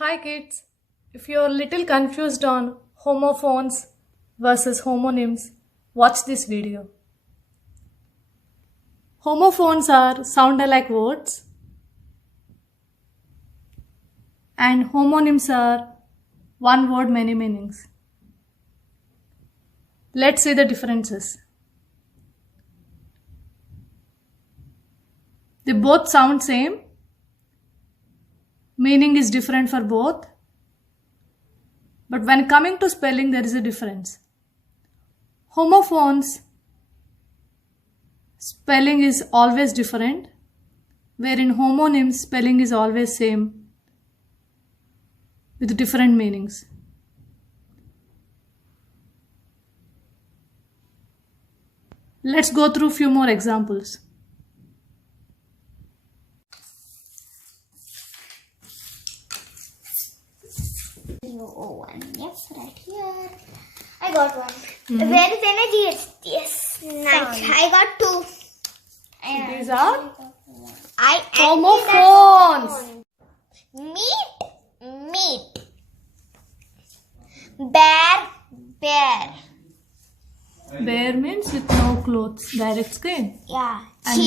Hi kids, if you're a little confused on homophones versus homonyms, watch this video. Homophones are sound-alike words and homonyms are one word, many meanings. Let's see the differences. They both sound same. Meaning is different for both. But when coming to spelling, there is a difference. Homophones, spelling is always different, wherein homonyms, spelling is always same with different meanings. Let's go through few more examples. Yes, right here. I got one. Where is energy? Yes. Nice. I got two. These are homophones. Meat. Bear. Bear means with no clothes, direct skin. Yeah. And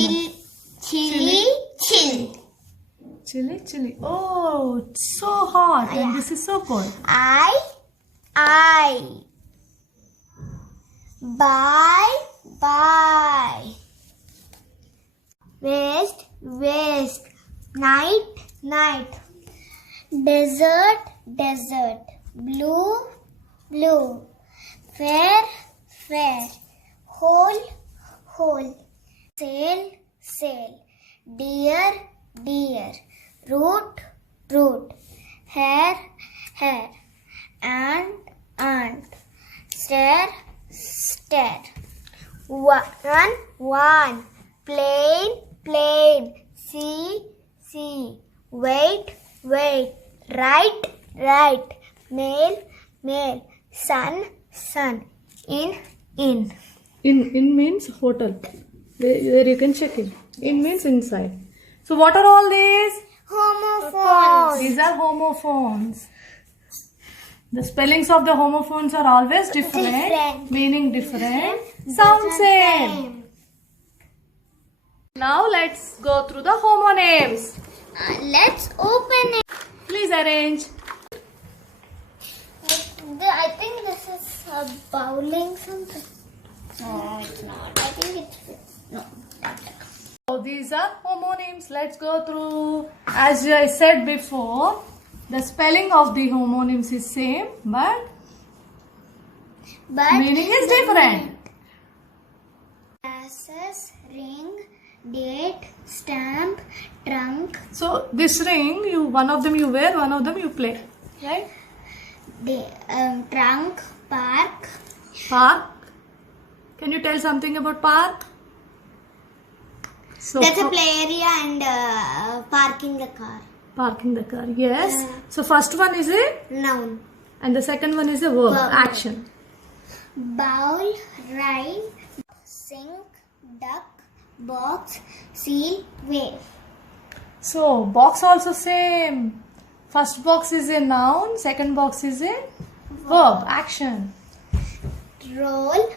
Chili. Chili. Oh, it's so hot and this is so cold. I. Bye. Waste. Night. Desert. Blue. Fair. Hole. Sail. Deer. Root. Hair. Ant. Stare. One. Plane. See. Wait. Right. Mail. Sun. In. In means hotel, where you can check in. In means inside. So what are all these? Homophones. These are homophones. The spellings of the homophones are always different. Meaning different, sound same. Now let's go through the homonyms. Let's open it. Please arrange. I think this is a bowling something. No, it's not. I think it's no. So these are homonyms. Let's go through. As I said before, the spelling of the homonyms is same, but meaning is different. Glasses, ring, date, stamp, trunk. So this ring, one of them you wear, one of them you play, right? Trunk, park. Can you tell something about park? So That's a play area and parking the car. Parking the car, yes. So first one is a Noun. and the second one is a verb, action. Bowl, rhyme, sink, duck, box, seal, wave. So box also same. First box is a noun, second box is a verb, action. Roll,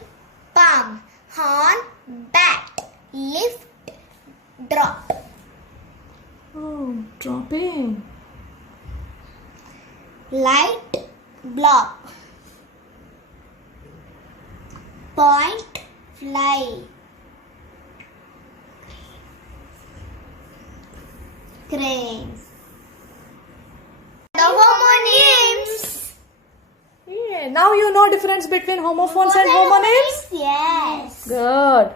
palm, horn, bat, lift, drop. Oh, dropping. Light, block. Point, fly. Crane. The homonyms. Yeah, now you know difference between homophones and homonyms? Yes. Good.